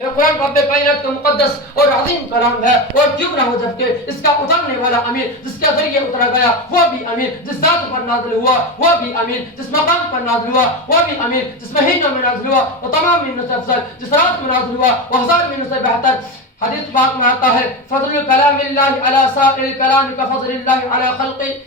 یہ قرآن رب کائنات کا مقدس اور عظیم کلام ہے، اور کیوں نہ ہو جبکہ اس کا اتارنے والا امین جس کے ذریعے اترا گیا وہ بھی امین، جس ذات پر نازل ہوا وہ بھی امین، جس مقام پر نازل ہوا وہ بھی امین، جس مہینہ میں نازل ہوا وہ تمام مہینوں سے افضل، جس رات میں نازل ہوا وہ ہزار مہینوں سے بہتر۔ حدیث پاک میں آتا ہے فضل کلام اللہ علی سائر الکلام کفضل اللہ علی خلقہ،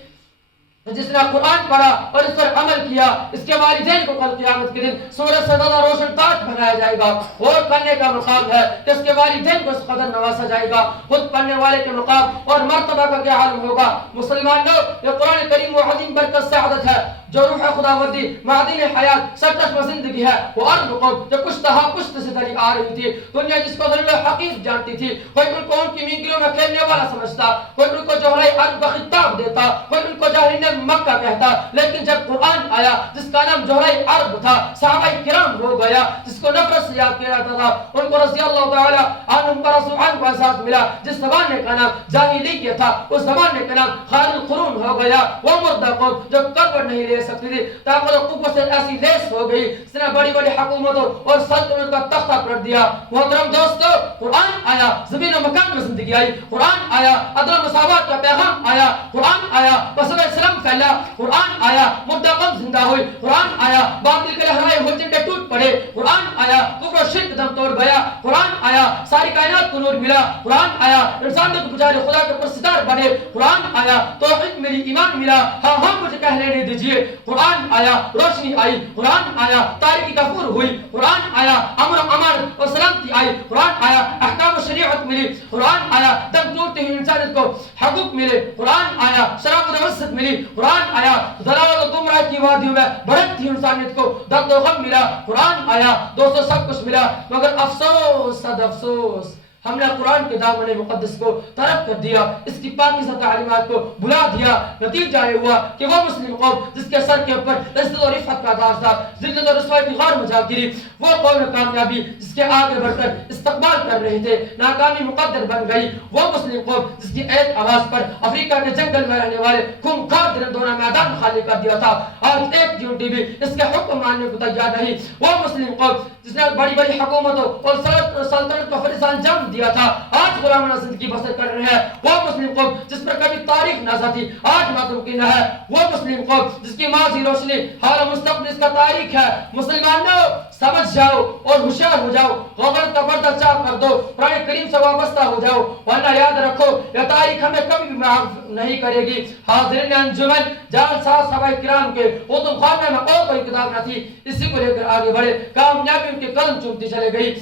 جس نے قرآن پڑھا اور اس پر عمل کیا اس کے والدین کو کل قیامت کے دن سورج سے زیادہ روشن تاج بنایا جائے گا، اور پڑھنے کا مقام ہے کہ اس کے والدین کو اس قدر نوازا جائے گا، خود پڑھنے والے کے مقام اور مرتبہ کا کیا عالم ہوگا۔ مسلمان لوگ، یہ قرآن کریم و عظیم برکت سے عادت ہے جو روح خداوندی معدن حیات سرچشمہ زندگی ہے، وہ عرب قوم جو پشتہا پشت سے چلی آ رہی تھی، دنیا جس کو ظلم حقیق جانتی تھی، کوئی ان کو ان کی مینگلوں میں کھیلنے والا سمجھتا، کوئی ان کو جوہرۂ عرب کا خطاب دیتا، کوئی ان کو جاہلین مکہ کہتا، لیکن جب قرآن آیا جس کا نام جوہرۂ عرب تھا، صحابہ کرام رو گیا، جس کو نفرت سے یاد کیا جاتا تھا، ان کو رضی اللہ تعالی عنہم برسوعان کو احساس ملا، جس زمانے کا نام جاہلیت تھا اس زمانے کا نام خیر القرون ہو گیا۔ وہ مردہ قوم جو کروٹ نہیں لے سکتی تھی، طاقت و قوت سے ایسی لیس ہو گئی، اس نے بڑی بڑی حکومتوں اور سلطنت کا تختہ پلٹ دیا۔ محترم دوستو، قرآن آیا، زمین و مکان میں زندگی آئی، قرآن آیا، عدل و مساوات کا پیغام آیا، قرآن آیا، بسر اسلام پھیلا، قرآن آیا، مردہ قوم زندہ ہوئی، قرآن آیا، باطل کے لہرائے ہوئے جھنڈے ٹوٹ پڑے، قرآن آیا، کفر و شرک دم توڑ گیا، قرآن آیا، ساری کائنات کو نور ملا، قرآن آیا، انسانوں کو پجارے خدا کے پرستار بنے، قرآن آیا، توحید ملی، ایمان ملا، ہاں ہاں مجھے کہہ لینے دیجئے، قرآن آیا، روشنی آئی، قرآن آیا، تاریکی کفور ہوئی، قرآن آیا، امر و امان اور سلامتی آئی، قرآن آیا، احکام و شریعت ملی، قرآن آیا، دم توڑتے ہوئے انسانیت کو حقوق ملے، قرآن آیا، شراب و نوست ملی، قرآن آیا، ضلالت و گمراہ کی وادیوں میں بڑھتی انسانیت کو درد و غم ملا، قرآن آیا، دوستو سب کچھ ملا، مگر افسوس صد افسوس ہم نے قرآن کے دامن مقدس کو ترک کر دیا، اس کی پاکیزہ تعلیمات کو بھلا دیا۔ نتیجہ یہ ہوا کہ وہ مسلم قوم جس کے سر کے اوپر عزت و رفعت کا تاج تھا، ذلت و رسوائی کی غار مچا گری، وہ قوم کامیابی جس کے آگے بڑھ کر استقبال کر رہے تھے، ناکامی مقدر بن گئی۔ وہ مسلم قوم جس کی ایک آواز پر افریقہ کے جنگل میں رہنے والے خونخوار درندوں نے میدان خالی کر دیا تھا، آج ایک یونٹی بھی اس کے حکم ماننے کو تیار نہیں۔ وہ مسلم قوم جس نے بڑی بڑی حکومتوں اور سلطنت کو فریضہ انجام دیا تھا، آج غلامانہ زندگی بسر کر رہے ہیں۔ وہ مسلم قوم جس پر کبھی تاریخ نہ تھی، آج متروکین ہے۔ وہ مسلم قوم جس کی ماضی روشنی، حال و مستقبل اس کا تاریخ ہے۔ مسلمانوں سمجھ جاؤ اور ہوشیار ہو جاؤ، غفلت کا پردہ چاک کر دو، قرآن کریم سے وابستہ ہو جاؤ، ورنہ یاد رکھو یہ تاریخ ہمیں کبھی بھی معاف نہیں کرے گی۔ حاضرین انجمن، جان ساز صحابہ کرام کے کتب خانے میں اور کوئی کتاب نہ تھی، اسی کو لے کر آگے بڑھے، کامیابی ان کے قدم چومتی چلے گئی۔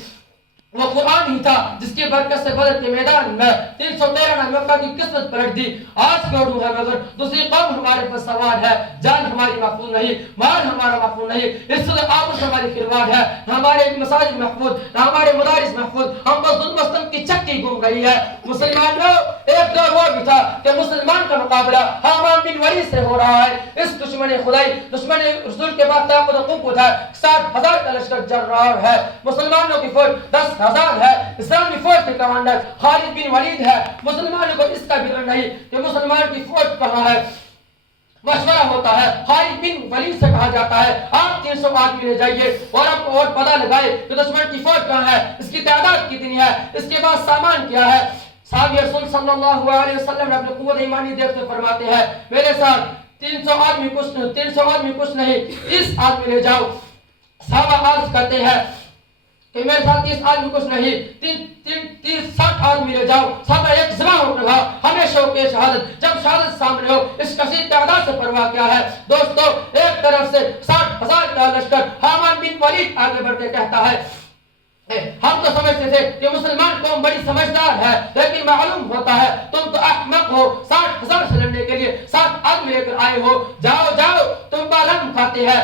وہ قرآن ہی تھا جس کی برکت سے بدر کے میدان میں 313 نے مکہ کی قسمت پلٹ دی۔ آج کے اردو ہے مگر دوسری قوم ہمارے پر سوار ہے، جان ہماری محفوظ نہیں، مال ہمارا محفوظ نہیں، عزت و آبرو ہماری کھلواڑ ہے، نہ ہمارے مساجد محفوظ، نہ ہمارے مدارس محفوظ، ہم پر ظلم و ستم کی چکی گم گئی ہے۔ مسلمانوں، ایک دور وہ بھی تھا کہ مسلمان کا مقابلہ حامان بن ولید سے ہو رہا ہے۔ اس دشمن خدائی، دشمن رسول کے بعد طاقت و قوت ہے، 60,000 کا لشکر جرار ہے، مسلمانوں کی فوج 10,000 ہے، اسلامی فوج کے کمانڈر خالد بن ولید ہے۔ مسلمانوں کو اس کا بھی علم نہیں کہ مسلمان کی فوج کہاں ہے۔ مشورہ ہوتا ہے، خالد بن ولید سے کہا جاتا ہے آپ 300 آدمی لے جائیے اور پتہ لگائے کہ دشمن کی فوج کہاں ہے، اس کی تعداد کتنی ہے، اس کے بعد سامان کیا ہے۔ صحابی رسول صلی اللہ علیہ وسلم نے اپنی قوت ایمانی دیکھتے فرماتے ہیں میرے ساتھ 300 آدمی کچھ نہیں، 30 آدمی لے جاؤ۔ صحابہ عرض کرتے ہیں کہ میرے ساتھ 30 آدمی کچھ نہیں، 60 آدمی لے جاؤ۔ صحابہ ایک زبان ہو کر کہا ہمیں شوق شہادت، جب شہادت سامنے ہو اس کثیر تعداد سے پرواہ کیا ہے۔ دوستو، ایک طرف سے 60,000 کا لشکر، حامان بن ولید آگے بڑھ کے کہتا ہے ہم تو سمجھتے تھے کہ مسلمان قوم بڑی سمجھدار ہے، لیکن معلوم ہوتا ہے تم تو احمق ہو، 60,000 سے لڑنے کے لیے 60 آدمی لے کر آئے ہو، جاؤ تم بالم کھاتے ہیں،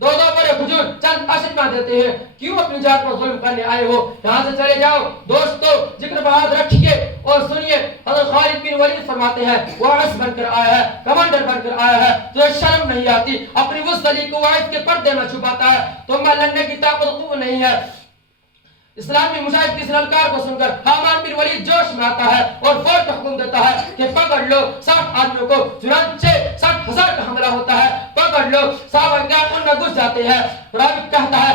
دو بڑے حجور چند اشرفہ دیتے ہیں، کیوں اپنی جات پر ظلم کرنے آئے ہو، یہاں سے چلے جاؤ۔ دوستو، ذکر بہاد رکھیے اور سنیے، حضرت خالد بن ولید فرماتے ہیں وارث بن کر آیا ہے، کمانڈر بن کر آیا ہے، تجھے شرم نہیں آتی، اپنی اس دلی کو قواعد کے پردے میں چھپاتا ہے، تمہیں لڑنے کی طاقت و قوت نہیں ہے۔ اسلامی مجاہد کی اس للکار کو سن کر حامان بن ولید جوش میں آتا ہے اور فوج کو حکم دیتا ہے کہ پکڑ لو 60 آدمیوں کو، چنانچہ 60,000 کا حملہ ہوتا ہے، پکڑ لو۔ صحابہ کرام ان میں گھس جاتے ہیں، راوی کہتا ہے